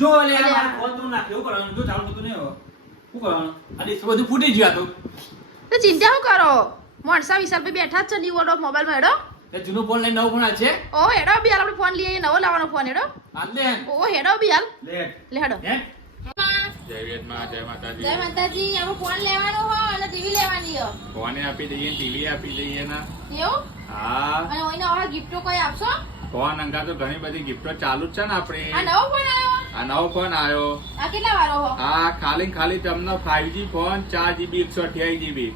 જો લે આ ફોન તો નાખ કેવું કરવાનું જો ચાલુ થતું નહીં હવે શું કરવાનું અરે બધું ફૂટી ગયું આ તો ચિંતા શું કરો મોણસા વિશાલ ભાઈ બેઠા જ છે ની ઓડો મોબાઈલ માં હેડો તે જૂનો ફોન લઈને નવો ફોન આ છે ઓ હેડો બી આપણે ફોન લઈએ નવો લાવવાનો ફોન હેડો આજ લે ઓ હેડો બી હાલ લે હેડો હે જય વેદમાં જય માતાજી. જય માતાજી આપણે ફોન લેવાનો હો અને ટીવી લેવાની હો ફોને આપી દઈએ ટીવી આપી દઈએ ને એવું હા અને ઓઈને હવે ગિફ્ટો કોઈ આપશો ફોન અંગા તો ઘણી બધી ગિફ્ટો ચાલુ જ છે ને આપણી આ નવો ફોન આવ્યો આ નવો ફોન આવ્યો આ કેટલા વાળો હો આ ખાલી તમને 5G ફોન 4GB 128GB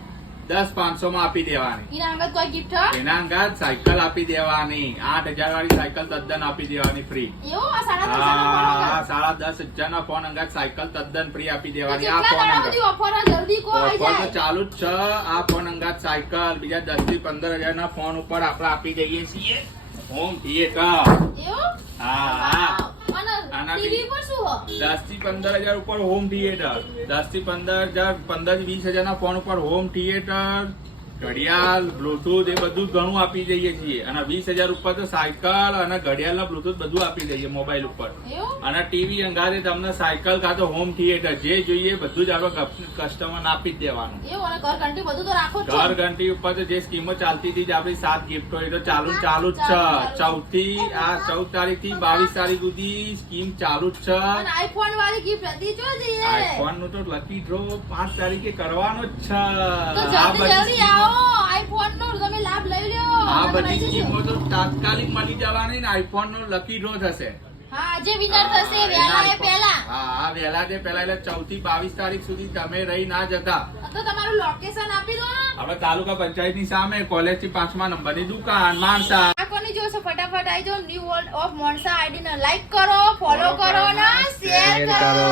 10,500 માં આપી દેવાની એના આગળ કોઈ ગિફ્ટ એના અંગાત સાયકલ આપી દેવાની 8,000 વાળી સાયકલ તદ્દન આપી દેવાની ફ્રી એવું આ 10,500 10,500 ના ફોન અંગાત સાયકલ તદ્દન ફ્રી આપી દેવાની આ કેટલા ફોન વાળા અંગાત બધી ઓફર જલ્દી કો આવી ઓફર તો જાય ચાલુ જ છે આ ફોન અંગાત સાયકલ બીજા 10 થી 15,000 ના ફોન ઉપર આપણે આપી દઈએ છીએ હોમ થિયેટર એવું હા અને આનાથી- ટીવી પર શું હો 10 થી 15,000 ઉપર હોમ થિયેટર 10 થી 15,000 15 થી 20,000 ના ફોન ઉપર હોમ થિયેટર ઘડિયાળ બ્લુટૂથ એ બધું ઘણું આપી દઈએ છીએ અને 20,000 ઉપર તો સાયકલ અને ઘડિયાળ ના બ્લુટૂથ બધું આપી દઈએ મોબાઈલ ઉપર એવું અને ટીવી અંગારે તમને સાયકલ કાં તો હોમ થિયેટર જે જોઈએ બધું જ આપણે કસ્ટમર આપી જ દેવાનું એવું અને ઘર ઘંટી બધું તો રાખો જ છો ઘર ઘંટી ઉપર તો જે સ્કીમો ચાલતી હતી જે આપણી 7 ગિફ્ટો એ તો ચાલુ જ છે 14 તારીખ થી 22 તારીખ સુધી સ્કીમ ચાલુ જ છે અને આઈફોન વાળી ગિફ્ટ હતી જો જઈએ આઈફોન નું તો લકી ડ્રો 5 તારીખે કરવાનો જ છે તો આ જલ્દી બધી જલ્દી આવો આઈફોન નો તમે લાભ લઈ લ્યો આ અને બધી લઈ જજો. સ્કીમો તો તાત્કાલિક મળી જવાની ને આઈફોન નો લકી ડ્રો થશે હા જે વિનર થશે વહેલા એ પહેલા હા વહેલા તે પહેલા એટલે 14 થી 22 તારીખ સુધી તમે રહી ના જતા તો તમારું લોકેશન આપી દો ને હવે તાલુકા પંચાયત ની સામે કોલેજ થી 5મા નંબરની દુકાન માણસા આ કોની જોશો ફટાફટ આવી જાઓ ન્યુ વર્લ્ડ ઓફ મોન્સા આઈડી ને લાઈક કરો ફોલો કરો અને શેર કરો